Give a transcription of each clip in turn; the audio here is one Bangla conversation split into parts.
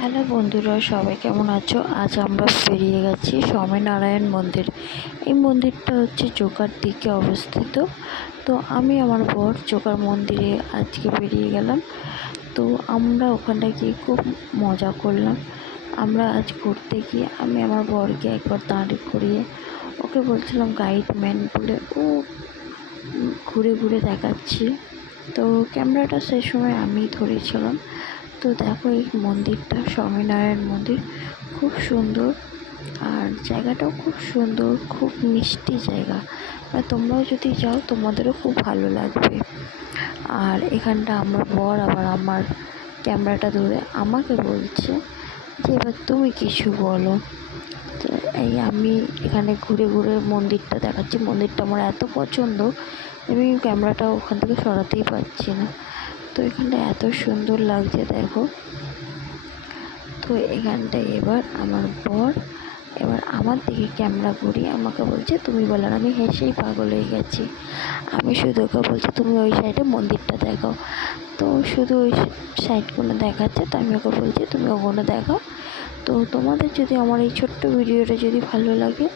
হ্যালো বন্ধুরা, সবাই কেমন আছো? আজ আমরা বেরিয়ে গেছি স্বামীনারায়ণ মন্দির। এই মন্দিরটা হচ্ছে চোকার দিকে অবস্থিত। তো আমি আমার বর চোকার মন্দিরে আজকে বেরিয়ে গেলাম। তো আমরা ওখানটা গিয়ে খুব মজা করলাম। আমরা আজ ঘুরতে গিয়ে আমি আমার বরকে একবার দাঁড় করিয়ে ওকে বলছিলাম গাইডম্যান বলে, ও ঘুরে ঘুরে দেখাচ্ছি। তো ক্যামেরাটা সেই সময় আমিই ধরেছিলাম। তো দেখো এই মন্দিরটা স্বামীনারায়ণ মন্দির খুব সুন্দর, আর জায়গাটাও খুব সুন্দর, খুব মিষ্টি জায়গা। আর তোমরাও যদি যাও তোমাদেরও খুব ভালো লাগবে। আর এখানটা আমার বর আবার আমার ক্যামেরাটা ধরে আমাকে বলছে যে এবার তুমি কিছু বলো। তো এই আমি এখানে ঘুরে ঘুরে মন্দিরটা দেখাচ্ছি। মন্দিরটা আমার এত পছন্দ, আমি ক্যামেরাটা ওখান থেকে সরাতেই পারছি না। তো এখানটা এত সুন্দর লাগছে দেখো। তো এখানটায় এবার আমার বর আমার দিকে ক্যামেরা ঘুরিয়ে আমাকে বলছে তুমি বলার, আমি হেসেই পাগল হয়ে গেছি। আমি শুধু ওকে বলছি তুমি ওই সাইডে মন্দিরটা দেখাও। তো শুধু ওই সাইডগুলো দেখাচ্ছে, তো আমি ওকে বলছি তুমি ওগুলো দেখাও। তো তোমাদের যদি আমার এই ছোট্ট ভিডিওটা যদি ভালো লাগে,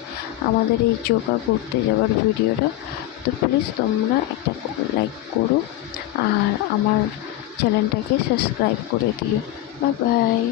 আমাদের এই চোকা ঘুরতে যাওয়ার ভিডিওটা, তো প্লিজ তোমরা একটা লাইক করো আর আমার চ্যানেলটাকে সাবস্ক্রাইব করে দিও। Bye bye.